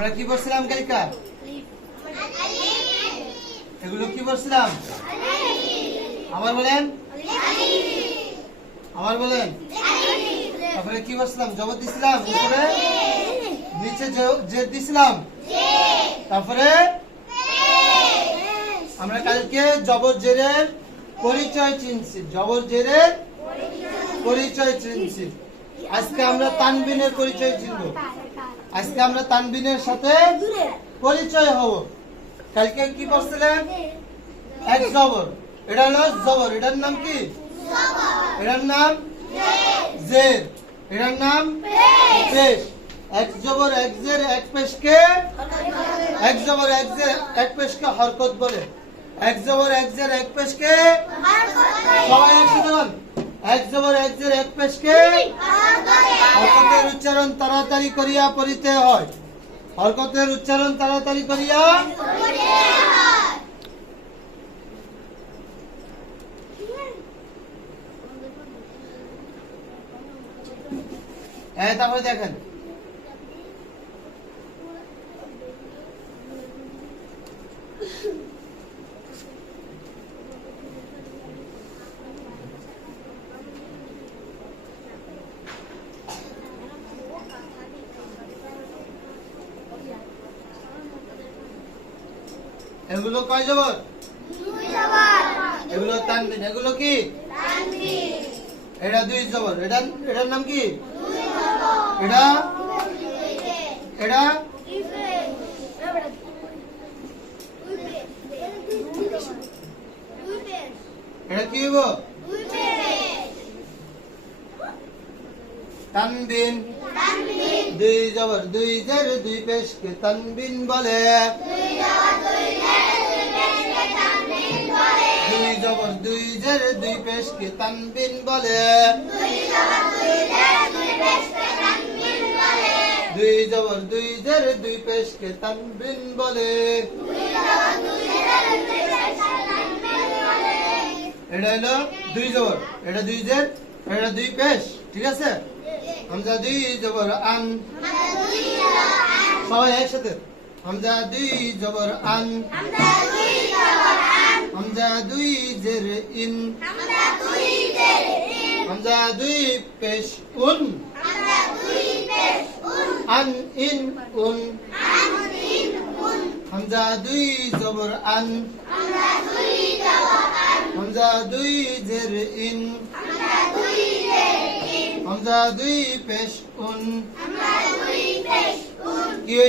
আমরা কি বলছিলাম কালকা? এগুলো কি বলছিলাম? আবার বলেন, আবার বলেন। তারপরে কি বলছিলাম? জবর দিছিলাম, উপরে নিচে জের দিছিলাম, তারপরে আমরা কালকে জবর জেরের পরিচয় চিনছি, জবর জেরের পরিচয় চিনছি। আজকে আমরা তানবিনের পরিচয় চিনব। আজকে আমরা তানবিনের সাথে পরিচয় হব। কালকে কি করছিলেন? এক জবর, এটা হলো জবর, এটার নাম কি? এটার নাম জের, এটার নাম পেশ। এক জবর এক জের এক পেশকে, এক জবর এক জের এক পেশকে হরকত বলে। এক জবর এক জের এক পেশকে, সবাই একসাথে বল, এক জবর এক জের এক পেশকে হরকতের উচ্চারণ তাড়াতাড়ি করিয়া পড়িতে হয়। হরকতের উচ্চারণ তাড়াতাড়ি করিয়া তারপরে দেখেন এগুলো কয় জবর? এগুলো তানবিন। এগুলো কি? এটা দুই জবর, এটার নাম কি? এটা এটা এটা কি হইব? তানবিন। দুই জবর দুই জের দুই পেশকে তানবিন বলে। দুই জবর দুই জের দুই পেশকে তানবিন বলে। দুই জবর দুই জের দুই পেশকে তানবিন বলে। এটা হলো দুই জবর, এটা দুই জের, এটা দুই পেশ, ঠিক আছে? হামজা দুই জবর আন, সবাই একসাথে হামজা দুই জবর আন, হামজা দুই জের ইন, হামজা দুই পেশ উন, আন ইন উন, হামজা দুই জবর আন, হামজা দুই জের ইন, হামজা দুই পেশ উন। কি হয়েছে?